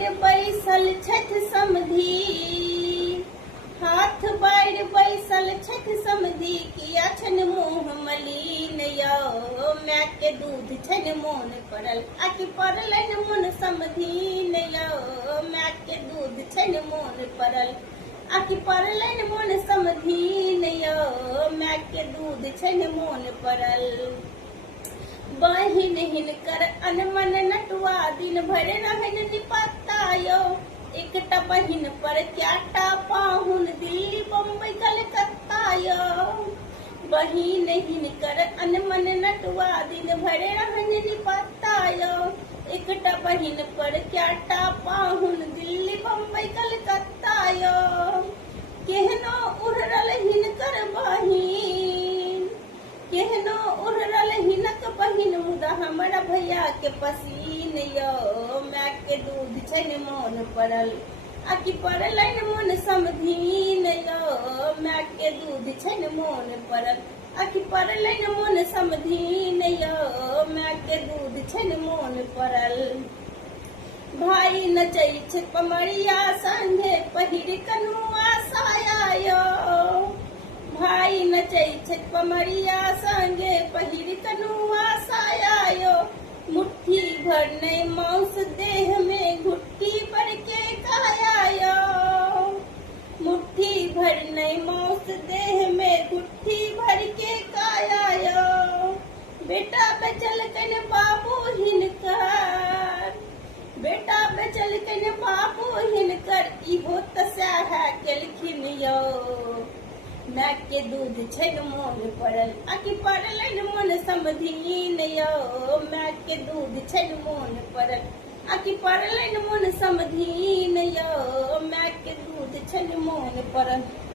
बाढ़ बैसल छठ समधी, हाथ बाढ़ बैसल छठ समधी, किया छन मुँह मलिन यो, माय के दूध छन मोन पड़ल, आकि पड़लन मन समधीन यो, माय के दूध छन मोन पड़ल, आकि पड़लन मन समधीन यो, माय के दूध छन मोन पड़ल। बहिन हिनकर अनमन नटुआ, दिन भर रहन निपत्ता यो, एकटा बहिन पर क्याटा पाहुन, दिल्ली बम्बई कलकत्ता यो। बहिन हिनकर अनमन नटुआ, दिन भर रहन निपत्ता यो, एकटा बहिन पर क्याटा पाहुन, दिल्ली बम्बई कलकत्ता यो। केहनो उड़ल हिनकर बहिन, केहनो उड़ल हिनक बहिन, मुदा हमरा भैया के पसीन यो, माय के दूध छन मोन पड़ल, आकि पड़लन मन समधीन यो, माय के दूध छन मोन पड़ल, आकि पड़लन मन समधीन यो, माय के दूध छन मोन पड़ल। भाई नचै छै पमरिया संगे, पहिर कनुआ साया यो, भाई नचै छै पमरिया संगे, पहिर कनुआ साया यो। मुट्ठी भर नै मांस देह में, घुट्टी भर के काया यो, मुट्ठी भर नै मांस देह में, घुट्टी भर के काया यो। बेटा बचल कन बाबू हिनकर, बेटा बचल कन बाबू हिनकर, इहो त सएह केलखिन यो, माय के दूध छन मोन पड़ल, आकि पड़लन मन समधीन यो, माय के दूध छन मोन पड़ल, आकि पड़लन मन समधीन यो, माय के दूध छन मोन पड़ल।